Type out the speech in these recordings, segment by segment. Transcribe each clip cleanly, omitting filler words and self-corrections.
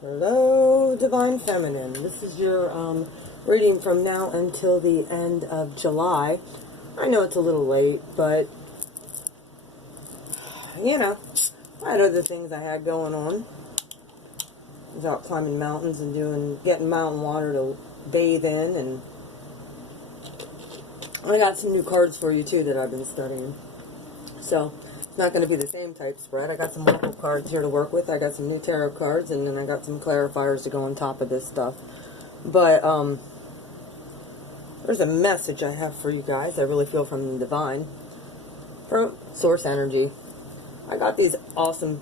Hello, Divine Feminine. This is your reading from now until the end of July. I know it's a little late, but, you know, I had other things I had going on. I was out climbing mountains and getting mountain water to bathe in, and I got some new cards for you, too, that I've been studying. So, it's not going to be the same type spread. I got some oracle cards here to work with. I got some new tarot cards, and then I got some clarifiers to go on top of this stuff. But, there's a message I have for you guys. I really feel from the divine, from source energy. I got these awesome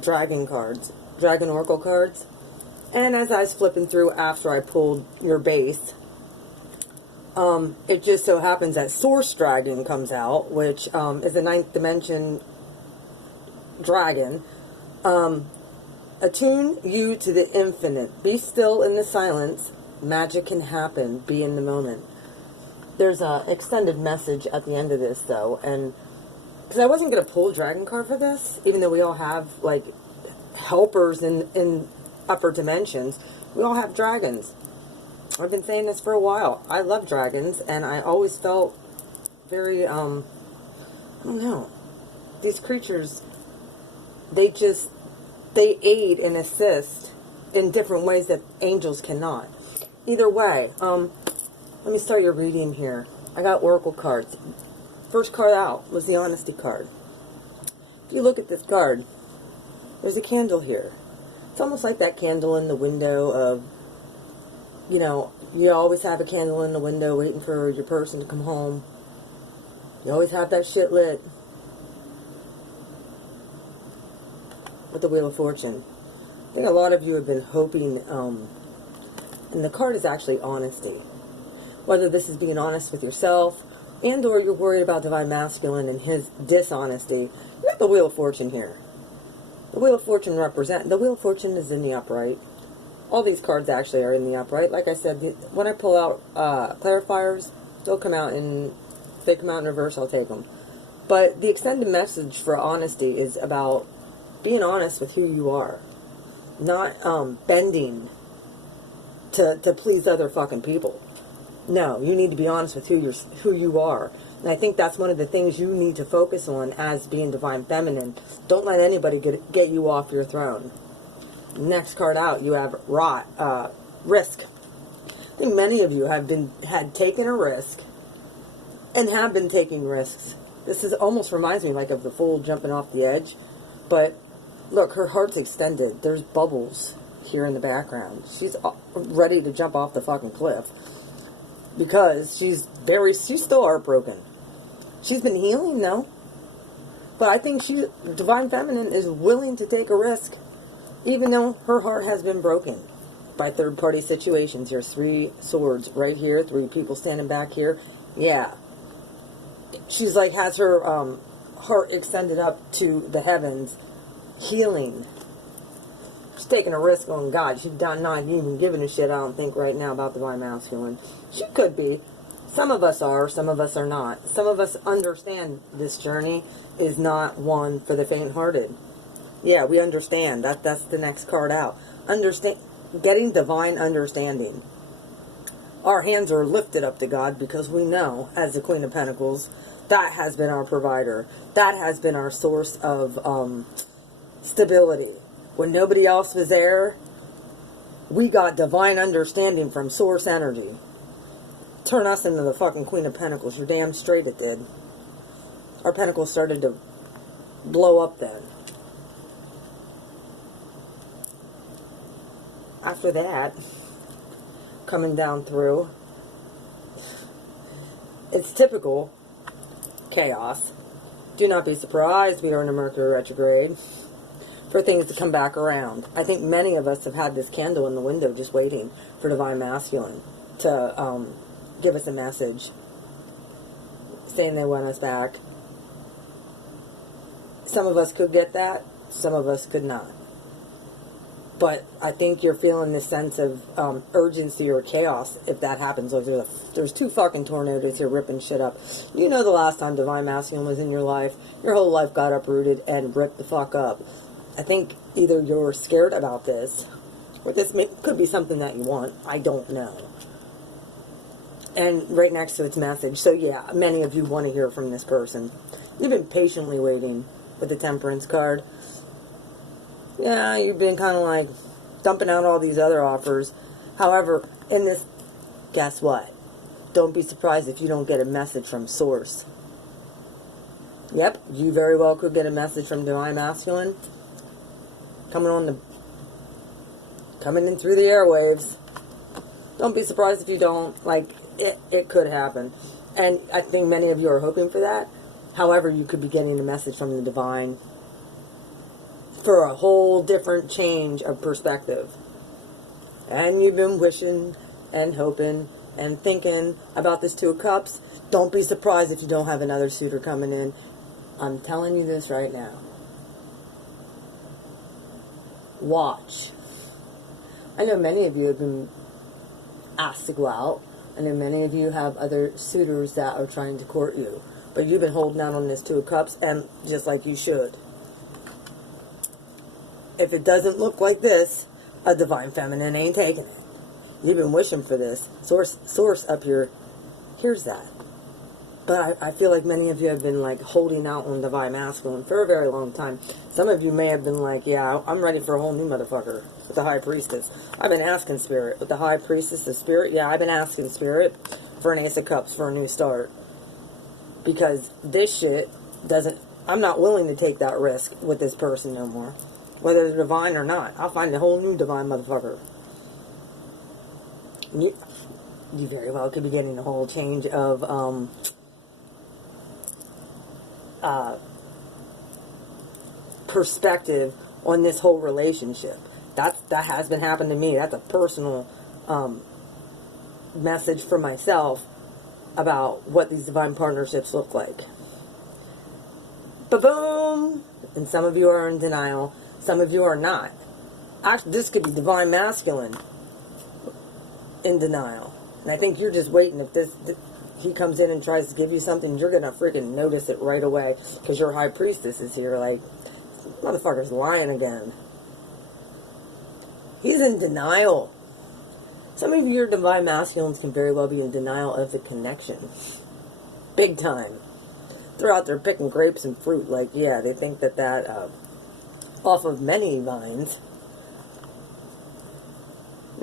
dragon cards, dragon oracle cards. And as I was flipping through after I pulled your base, it just so happens that Source Dragon comes out, which is a 9th dimension dragon. Attune you to the infinite. Be still in the silence. Magic can happen. Be in the moment. There's an extended message at the end of this, though, and because I wasn't going to pull a dragon card for this, even though we all have, like, helpers in upper dimensions, we all have dragons. I've been saying this for a while. I love dragons, and I always felt very, I don't know, these creatures, they aid and assist in different ways that angels cannot. Either way, let me start your reading here. I got oracle cards. First card out was the honesty card. If you look at this card, there's a candle here. It's almost like that candle in the window of, you know, you always have a candle in the window waiting for your person to come home. You always have that shit lit. With the Wheel of Fortune. I think a lot of you have been hoping, and the card is actually honesty. Whether this is being honest with yourself, and or you're worried about Divine Masculine and his dishonesty, you have the Wheel of Fortune here. The Wheel of Fortune the Wheel of Fortune is in the upright. All these cards actually are in the upright. Like I said, when I pull out clarifiers, they'll come out if they come out in reverse, I'll take them. But the extended message for honesty is about being honest with who you are. Not bending to please other fucking people. No, you need to be honest with who you are. And I think that's one of the things you need to focus on as being Divine Feminine. Don't let anybody get you off your throne. Next card out, you have risk. I think many of you had taken a risk and have been taking risks. This almost reminds me like of the fool jumping off the edge. But look, her heart's extended. There's bubbles here in the background. She's ready to jump off the fucking cliff. Because she's still heartbroken. She's been healing, though. But I think Divine Feminine is willing to take a risk. Even though her heart has been broken by third-party situations. There's 3 swords right here. 3 people standing back here. Yeah. She's like, has her heart extended up to the heavens. Healing. She's taking a risk on God. She's not even giving a shit, I don't think, right now about Divine Masculine. She could be. Some of us are. Some of us are not. Some of us understand this journey is not one for the faint-hearted. Yeah, we understand. That's the next card out. Getting divine understanding. Our hands are lifted up to God because we know, as the Queen of Pentacles, that has been our provider. That has been our source of stability. When nobody else was there, we got divine understanding from source energy. Turn us into the fucking Queen of Pentacles. You're damn straight it did. Our pentacles started to blow up then. After that, coming down through, it's typical chaos. Do not be surprised we are in a Mercury retrograde for things to come back around. I think many of us have had this candle in the window just waiting for Divine Masculine to give us a message saying they want us back. Some of us could get that, some of us could not. But I think you're feeling this sense of urgency or chaos if that happens. Like there's 2 fucking tornadoes here ripping shit up. You know the last time Divine Masculine was in your whole life got uprooted and ripped the fuck up. I think either you're scared about this Or this could be something that you want. I don't know. And right next to its message. So yeah, many of you want to hear from this person. You've been patiently waiting with the Temperance card. Yeah, you've been kind of like dumping out all these other offers. However, in this, guess what? Don't be surprised if you don't get a message from Source. Yep, you very well could get a message from Divine Masculine coming in through the airwaves. Don't be surprised if you don't. Like, it could happen. And I think many of you are hoping for that. However, you could be getting a message from the Divine for a whole different change of perspective. And you've been wishing and hoping and thinking about this Two of Cups. Don't be surprised if you don't have another suitor coming in. I'm telling you this right now. Watch. I know many of you have been asked to go out. I know many of you have other suitors that are trying to court you. But you've been holding out on this Two of Cups, and just like you should. If it doesn't look like this, a Divine Feminine ain't taking it. You've been wishing for this. Source up here hears that. But I feel like many of you have been like holding out on Divine Masculine for a very long time. Some of you may have been like, yeah, I'm ready for a whole new motherfucker with the High Priestess. I've been asking Spirit. With the High Priestess, the Spirit, yeah, I've been asking Spirit for an Ace of Cups for a new start. Because this shit doesn't, I'm not willing to take that risk with this person no more. Whether they're divine or not. I'll find a whole new divine motherfucker. You very well could be getting a whole change of perspective on this whole relationship. That has been happening to me. That's a personal message for myself about what these divine partnerships look like. Ba-boom! And some of you are in denial. Some of you are not. Actually, this could be Divine Masculine in denial. And I think you're just waiting. If he comes in and tries to give you something, you're going to freaking notice it right away. Because your High Priestess is here. Like, motherfucker's lying again. He's in denial. Some of your Divine Masculines can very well be in denial of the connection. Big time. They're out there picking grapes and fruit. Like, yeah, they think that off of many vines.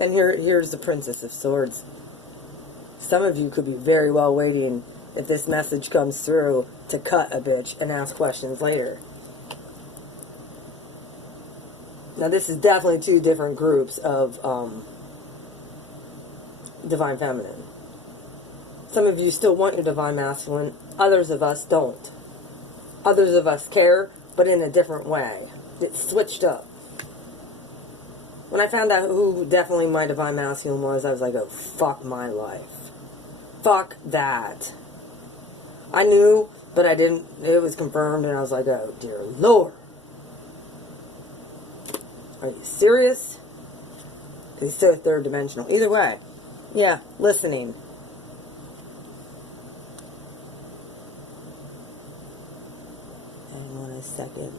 And here's the Princess of Swords. Some of you could be very well waiting, if this message comes through, to cut a bitch and ask questions later. Now, this is definitely two different groups of Divine Feminine. Some of you still want your Divine Masculine. Others of us don't. Others of us care, but in a different way. It's switched up. When I found out who definitely my Divine Masculine was, I was like, oh, fuck my life. Fuck that. I knew, but I didn't. It was confirmed, and I was like, oh, dear Lord. Are you serious? He's so third dimensional. Either way. Yeah, listening. Hang on a second.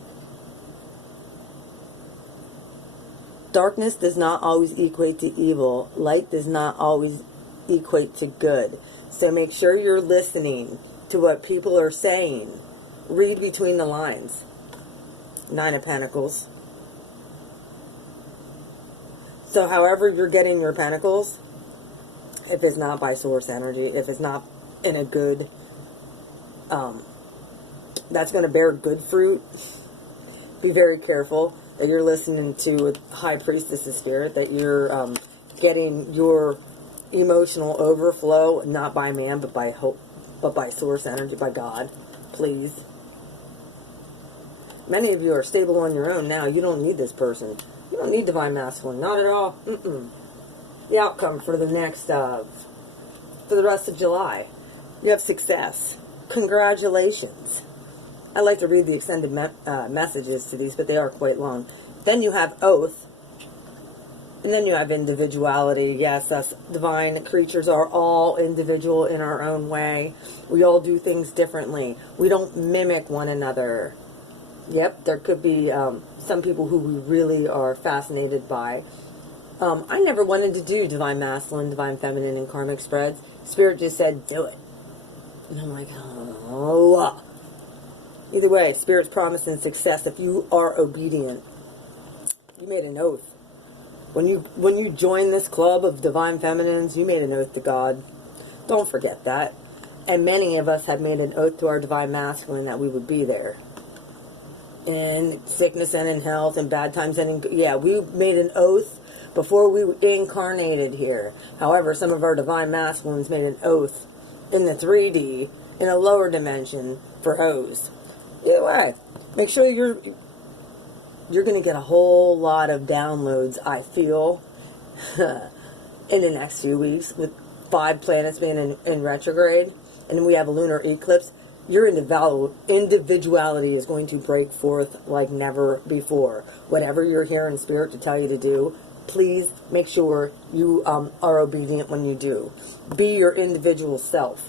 Darkness does not always equate to evil. Light does not always equate to good. So make sure you're listening to what people are saying. Read between the lines. 9 of Pentacles. So however you're getting your Pentacles, if it's not by Source energy, if it's not in a good, that's going to bear good fruit. Be very careful that you're listening to a High Priestess' spirit, that you're getting your emotional overflow, not by man, but by hope, but by Source energy, by God. Please. Many of you are stable on your own now. You don't need this person. You don't need Divine Masculine. Not at all. The outcome for the next, for the rest of July. You have success. Congratulations. I like to read the extended messages to these, but they are quite long. Then you have Oath. And then you have individuality. Yes, us divine creatures are all individual in our own way. We all do things differently. We don't mimic one another. Yep, there could be some people who we really are fascinated by. I never wanted to do divine masculine, divine feminine, and karmic spreads. Spirit just said, do it. And I'm like, oh. Either way, Spirit's promising success if you are obedient. You made an oath. When you join this club of divine feminines, you made an oath to God. Don't forget that. And many of us have made an oath to our divine masculine that we would be there. In sickness and in health, in bad times and in... Yeah, we made an oath before we incarnated here. However, some of our divine masculines made an oath in the 3D, in a lower dimension, for hoes. Either way, make sure you're going to get a whole lot of downloads, I feel, in the next few weeks, with 5 planets being in retrograde, and we have a lunar eclipse. Your individuality is going to break forth like never before. Whatever you're hearing Spirit to tell you to do, please make sure you are obedient when you do. Be your individual self.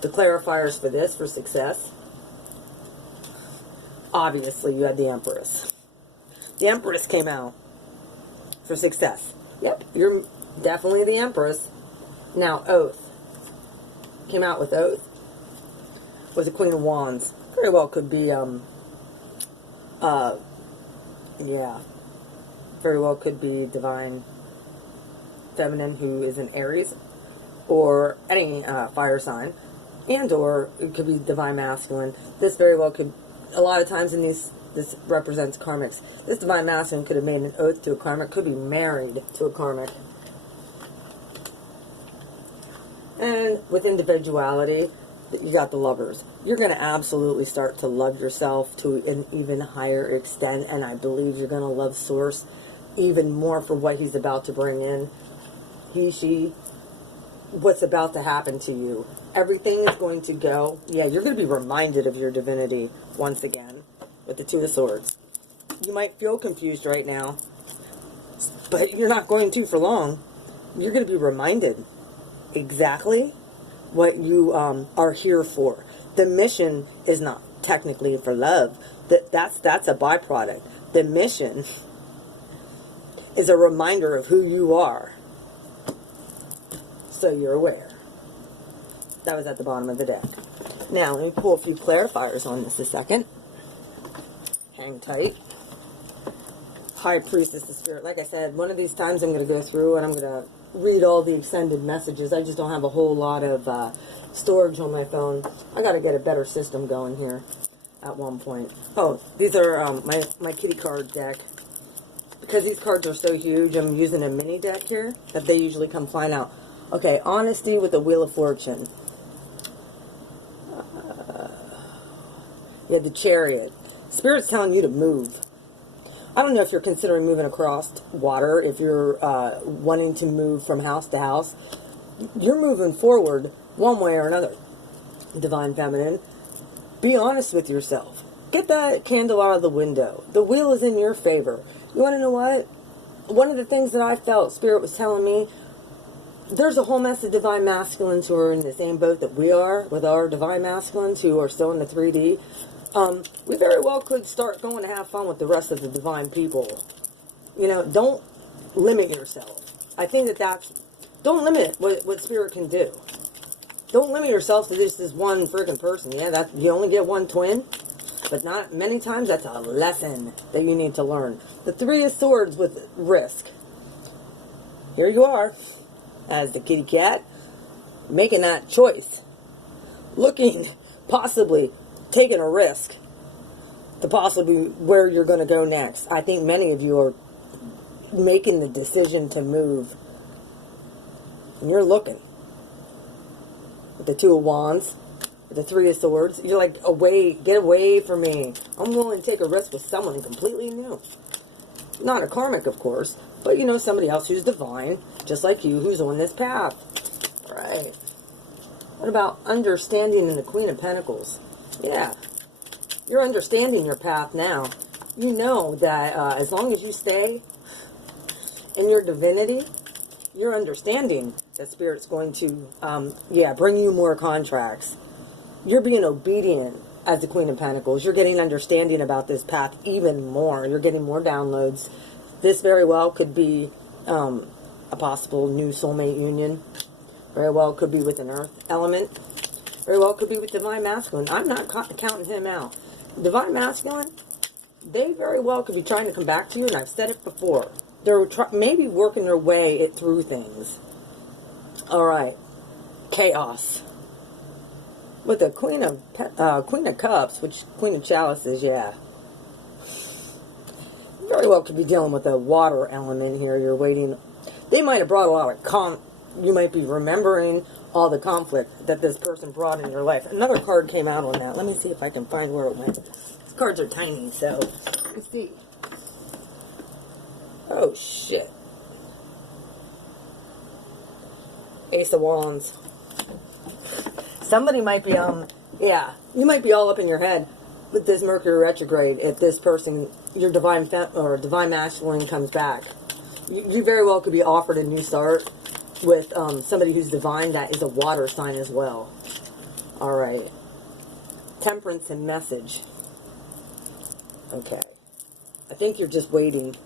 The clarifiers for this, for success, obviously you had the Empress. The Empress came out for success. Yep, you're definitely the Empress. Now, Oath. Came out with Oath. Was the Queen of Wands. Very well could be, yeah. Very well could be divine feminine who is an Aries, or any fire sign, and or it could be divine masculine. This very well could, a lot of times in these, this represents karmics. This divine masculine could have made an oath to a karmic, could be married to a karmic. And with individuality, you got the Lovers. You're going to absolutely start to love yourself to an even higher extent, and I believe you're going to love Source even more for what he's about to bring in. He, she, what's about to happen to you. Everything is going to go. Yeah, you're going to be reminded of your divinity once again with the Two of Swords. You might feel confused right now, but you're not going to for long. You're going to be reminded exactly what you are here for. The mission is not technically for love. That's a byproduct. The mission is a reminder of who you are, so you're aware. That was at the bottom of the deck. Now, let me pull a few clarifiers on this a second. Hang tight. High Priestess of Spirit. Like I said, one of these times I'm going to go through and I'm going to read all the extended messages. I just don't have a whole lot of storage on my phone. I got to get a better system going here at one point. Oh, these are my kitty card deck. Because these cards are so huge, I'm using a mini deck here that they usually come flying out. Okay, Honesty with the Wheel of Fortune. Yeah, the Chariot. Spirit's telling you to move. I don't know if you're considering moving across water, if you're wanting to move from house to house. You're moving forward one way or another. Divine Feminine, be honest with yourself. Get that candle out of the window. The wheel is in your favor. You want to know what? One of the things that I felt Spirit was telling me, there's a whole mess of divine masculines who are in the same boat that we are with our divine masculines who are still in the 3D. We very well could start going to have fun with the rest of the divine people. You know, don't limit yourself. I think that's, don't limit what Spirit can do. Don't limit yourself to just this one freaking person. Yeah, that you only get one twin, but not many times. That's a lesson that you need to learn. The Three of Swords with risk. Here you are, as the kitty cat, making that choice. Looking, possibly, taking a risk to possibly where you're going to go next. I think many of you are making the decision to move. And you're looking. With the Two of Wands, with the Three of Swords, you're like, away, get away from me. I'm willing to take a risk with someone completely new. Not a karmic, of course, but you know, somebody else who's divine, just like you, who's on this path. Right. What about understanding in the Queen of Pentacles? Yeah. You're understanding your path now. You know that as long as you stay in your divinity, you're understanding that Spirit's going to, bring you more contracts. You're being obedient as the Queen of Pentacles. You're getting understanding about this path even more. You're getting more downloads. This very well could be a possible new soulmate union. Very well could be with an earth element. Very well could be with divine masculine. I'm not counting him out. Divine masculine, they very well could be trying to come back to you, and I've said it before. They're maybe working their way through things. All right. Chaos. With the Queen of Cups, which Queen of Chalices, yeah. Very well could be dealing with a water element here. You're waiting. They might have brought a lot of you might be remembering all the conflict that this person brought in your life. Another card came out on that. Let me see if I can find where it went. These cards are tiny, so let's see. Oh, shit. Ace of Wands. Somebody might be, yeah, you might be all up in your head with this Mercury retrograde if this person, your divine divine masculine comes back. You very well could be offered a new start with somebody who's divine that is a water sign as well. All right. Temperance and message. Okay. I think you're just waiting.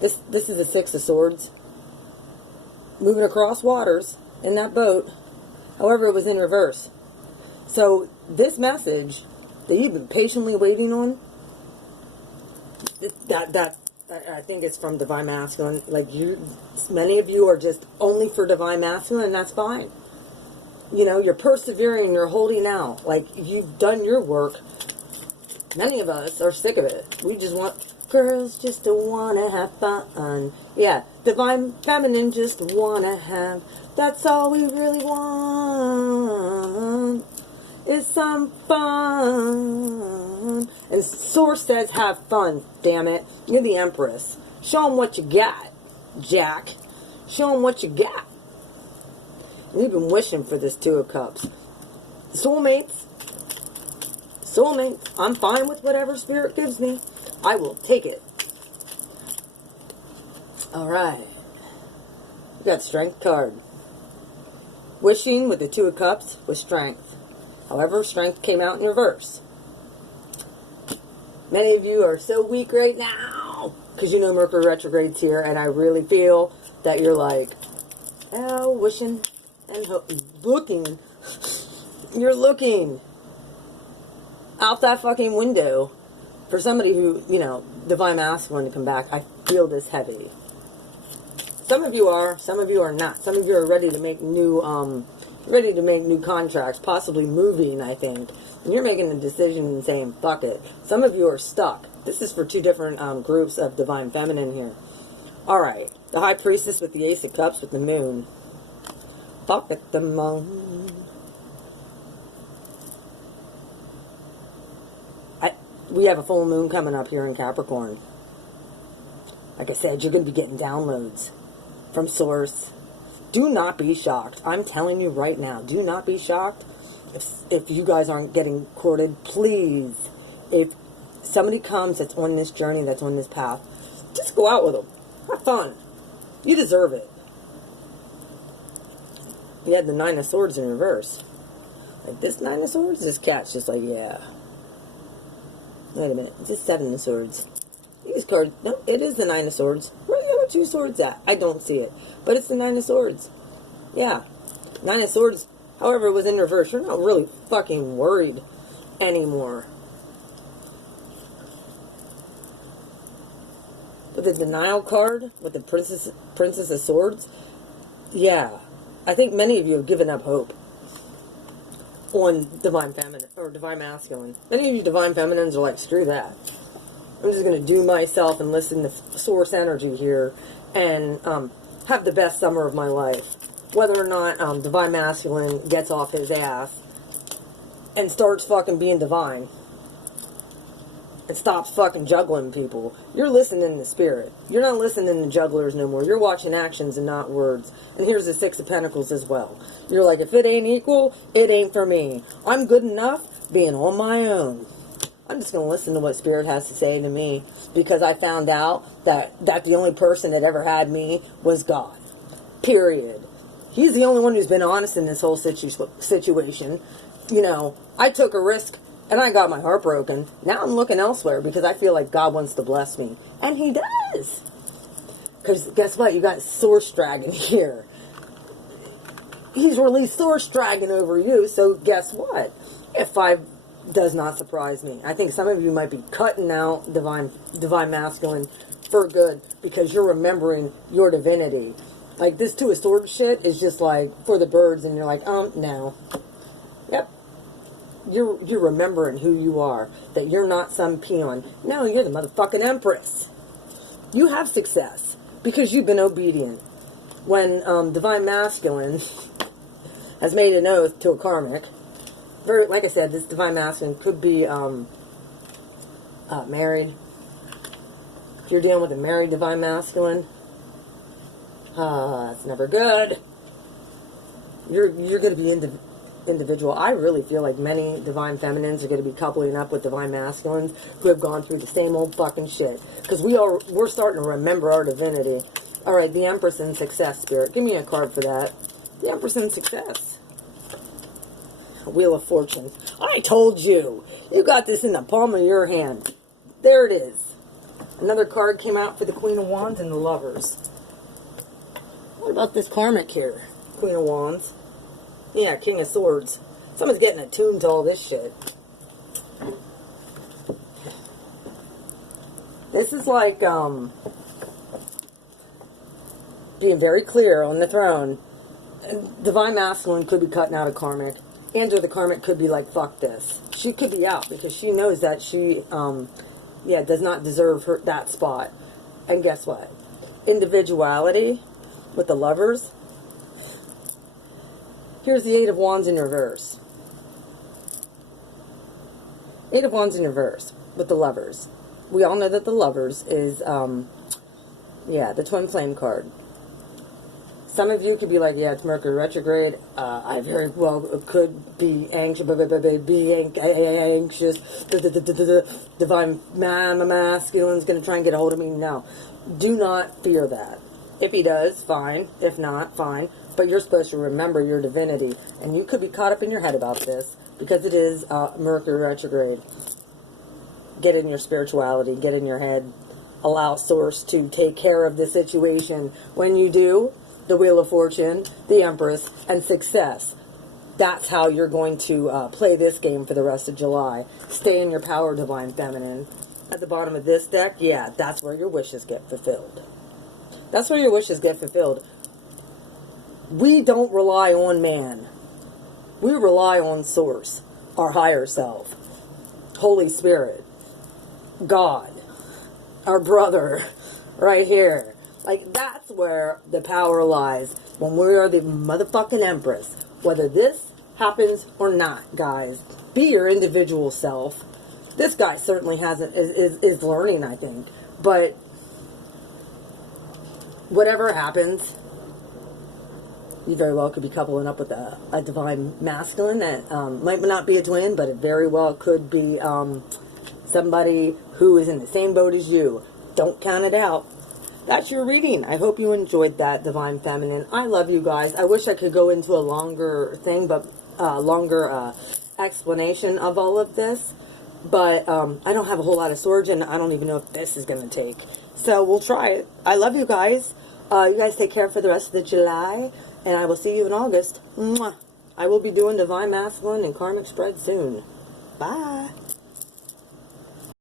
This is the Six of Swords. Moving across waters in that boat. However, it was in reverse. So this message that you've been patiently waiting on, I think it's from divine masculine. Like many of you are just only for divine masculine, and that's fine. You know, you're persevering, you're holding out. Like, you've done your work. Many of us are sick of it. We just want girls just to want to have fun. Yeah, divine feminine just want to have. That's all we really want. Is some fun. And Source says have fun, damn it. You're the Empress. Show them what you got, Jack. Show them what you got. And you've been wishing for this Two of Cups. Soulmates. Soulmates. I'm fine with whatever Spirit gives me. I will take it. Alright. We got Strength card. Wishing with the Two of Cups with Strength. However, Strength came out in reverse. Many of you are so weak right now because you know Mercury retrograde's here, and I really feel that you're like, oh, wishing and looking. You're looking out that fucking window for somebody who, you know, divine masculine to come back. I feel this heavy. Some of you are not. Some of you are ready to make new contracts, possibly moving, I think. And you're making a decision and saying, fuck it. Some of you are stuck. This is for two different groups of divine feminine here. Alright. The High Priestess with the Ace of Cups with the Moon. Fuck it, the moon. We have a full moon coming up here in Capricorn. Like I said, you're going to be getting downloads from Source. Do not be shocked. I'm telling you right now, do not be shocked if you guys aren't getting courted. Please, if somebody comes that's on this journey, that's on this path, just go out with them. Have fun. You deserve it. You had the Nine of Swords in reverse. Like this Nine of Swords, this cat's just like, yeah. Wait a minute, it's a Seven of Swords. These cards, no, it is the Nine of Swords. Where are the other two swords at? I don't see it. But it's the Nine of Swords. Yeah. Nine of Swords, however, it was in reverse. You're not really fucking worried anymore. With the Denial card, with the Princess of Swords, yeah. I think many of you have given up hope on divine feminine, or divine masculine. Many of you divine feminines are like, screw that. I'm just going to do myself and listen to Source energy here and have the best summer of my life. Whether or not divine masculine gets off his ass and starts fucking being divine and stops fucking juggling people. You're listening to spirit. You're not listening to jugglers no more. You're watching actions and not words. And here's the Six of Pentacles as well. You're like, if it ain't equal, it ain't for me. I'm good enough being on my own. I'm just going to listen to what Spirit has to say to me, because I found out that the only person that ever had me was God. Period. He's the only one who's been honest in this whole situation. You know, I took a risk and I got my heart broken. Now I'm looking elsewhere because I feel like God wants to bless me. And He does. Because guess what? You got Source Dragon here. He's released Source Dragon over you, so guess what? F5 does not surprise me. I think some of you might be cutting out Divine Masculine for good because you're remembering your divinity. Like, this Two of Swords shit is just like for the birds, and you're like, no. Yep. You're remembering who you are. That you're not some peon. No, you're the motherfucking Empress. You have success because you've been obedient. When Divine Masculine has made an oath to a karmic, like I said, this Divine Masculine could be married. If you're dealing with a married Divine Masculine, that's never good. You're going to be individual. I really feel like many Divine Feminines are going to be coupling up with Divine Masculines who have gone through the same old fucking shit. Because we're starting to remember our divinity. Alright, the Empress in Success, Spirit. Give me a card for that. The Empress in Success. Wheel of Fortune. I told you. You got this in the palm of your hand. There it is. Another card came out for the Queen of Wands and the Lovers. What about this karmic here? Queen of Wands. Yeah, King of Swords. Someone's getting attuned to all this shit. This is like, being very clear on the throne. Divine Masculine could be cutting out a karmic. And or the karmic could be like, fuck this. She could be out because she knows that she, does not deserve that spot. And guess what? Individuality with the Lovers. Here's the Eight of Wands in reverse. Eight of Wands in reverse with the Lovers. We all know that the Lovers is, the Twin Flame card. Some of you could be like, yeah, it's Mercury retrograde. I very well could be anxious. Divine Masculine is going to try and get a hold of me. No. Do not fear that. If he does, fine. If not, fine. But you're supposed to remember your divinity. And you could be caught up in your head about this because it is Mercury retrograde. Get in your spirituality. Get in your head. Allow Source to take care of the situation. When you do, the Wheel of Fortune, the Empress, and Success. That's how you're going to play this game for the rest of July. Stay in your power, Divine Feminine. At the bottom of this deck, yeah, that's where your wishes get fulfilled. That's where your wishes get fulfilled. We don't rely on man. We rely on Source, our higher self, Holy Spirit, God, our brother, right here. Like, that's where the power lies when we are the motherfucking Empress. Whether this happens or not, guys, be your individual self. This guy certainly is learning, I think. But whatever happens, you very well could be coupling up with a Divine Masculine that might not be a twin, but it very well could be somebody who is in the same boat as you. Don't count it out. That's your reading. I hope you enjoyed that, Divine Feminine. I love you guys. I wish I could go into a longer thing, but longer explanation of all of this. But I don't have a whole lot of storage, and I don't even know if this is going to take. So we'll try it. I love you guys. You guys take care for the rest of the July, and I will see you in August. Mwah. I will be doing Divine Masculine and Karmic Spread soon. Bye.